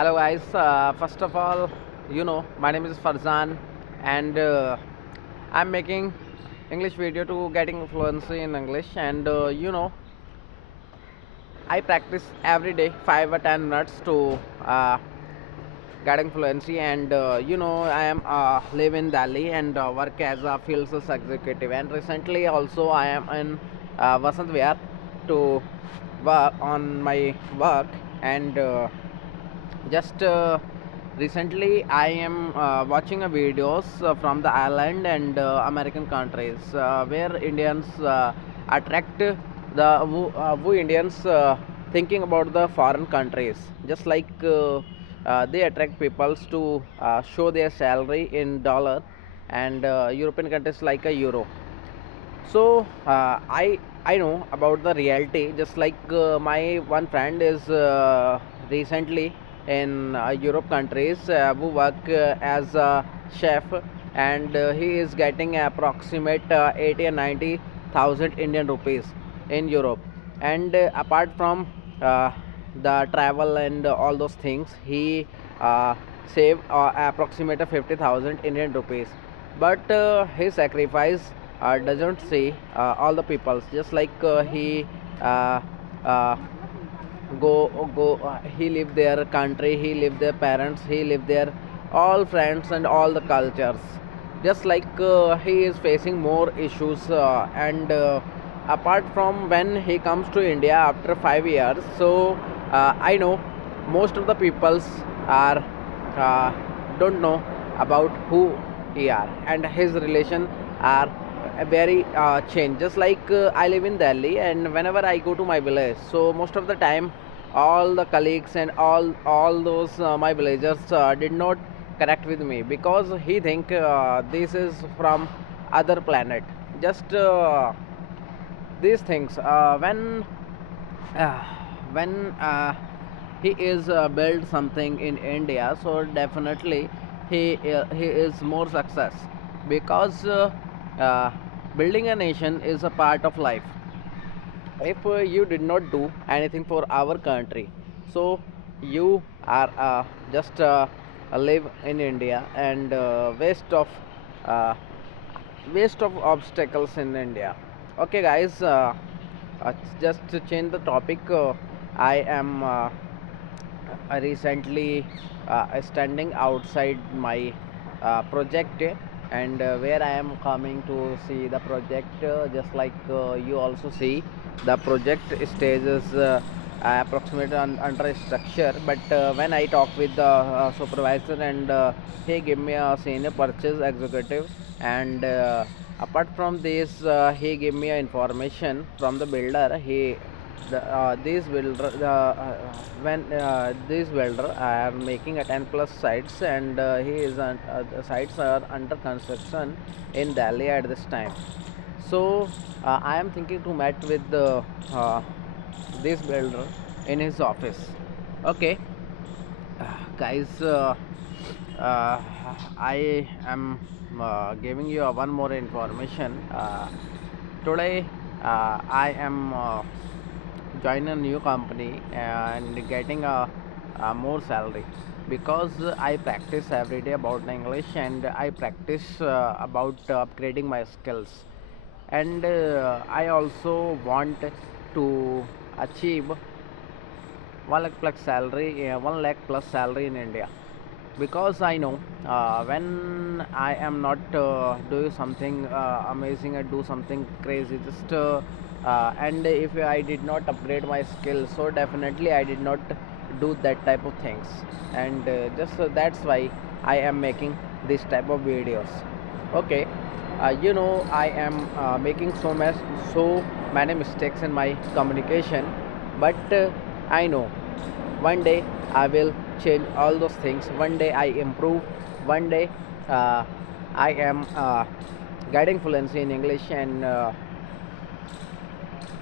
Hello guys, first of all, my name is Farzan and I'm making English video to getting fluency in English and I practice every day 5 or 10 minutes to uh, getting fluency and I am live in Delhi and work as a field sales executive and recently also I am in Vasant Vihar to work on my work and just recently I am watching a videos from the Ireland and American countries where Indians attract who Indians thinking about the foreign countries just like they attract peoples to show their salary in dollar and European countries like a euro. So I know about the reality. Just like my one friend is recently in Europe countries who work as a chef, and he is getting approximate 80 or 90,000 Indian rupees in Europe. And apart from uh, the travel and all those things, he uh, save approximate 50,000 Indian rupees. But his sacrifice doesn't see all the peoples. Just like he uh, uh, go he live their country, he live their parents, he live their all friends and all the cultures. Just like he is facing more issues and apart from when he comes to India after 5 years, so I know most of the peoples are uh, don't know about who he are and his relation are very changed. Just like I live in Delhi and whenever I go to my village, so most of the time all the colleagues and all those my villagers did not connect with me because he think this is from other planet. Just these things uh, when he is build something in India, so definitely he is more success because uh, building a nation is a part of life. If you did not do anything for our country, so you are just live in India and uh, waste of obstacles in India. Okay guys, just to change the topic, I am recently standing outside my project and where I am coming to see the project, just like you also see the project stage is approximately under structure. But when I talk with the supervisor and he gave me a senior purchase executive and apart from this he gave me a information from the builder. He the these builder when these builder are making a 10 plus sites and he is the sites are under construction in Delhi at this time. So I am thinking to meet with uh, this builder in his office. Okay, guys, uh, I am giving you one more information. Today I am join a new company and getting a more salary because I practice every day about English and I practice about upgrading my skills and I also want to achieve 1 lakh plus salary in India because I know when I am not doing something amazing or do something crazy, just and if I did not upgrade my skills, so definitely I did not do that type of things, and just that's why I am making this type of videos. Okay, I am making so many mistakes in my communication, but I know one day I will change all those things. One day I improve. One day uh, I am getting fluency in English and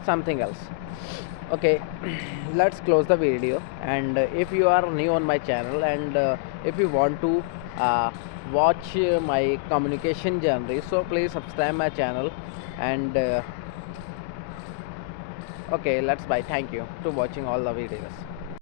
something else. Okay, let's close the video. And if you are new on my channel and if you want to uh, watch my communication journey, so please subscribe my channel. And okay, let's bye. Thank you to watching all the videos.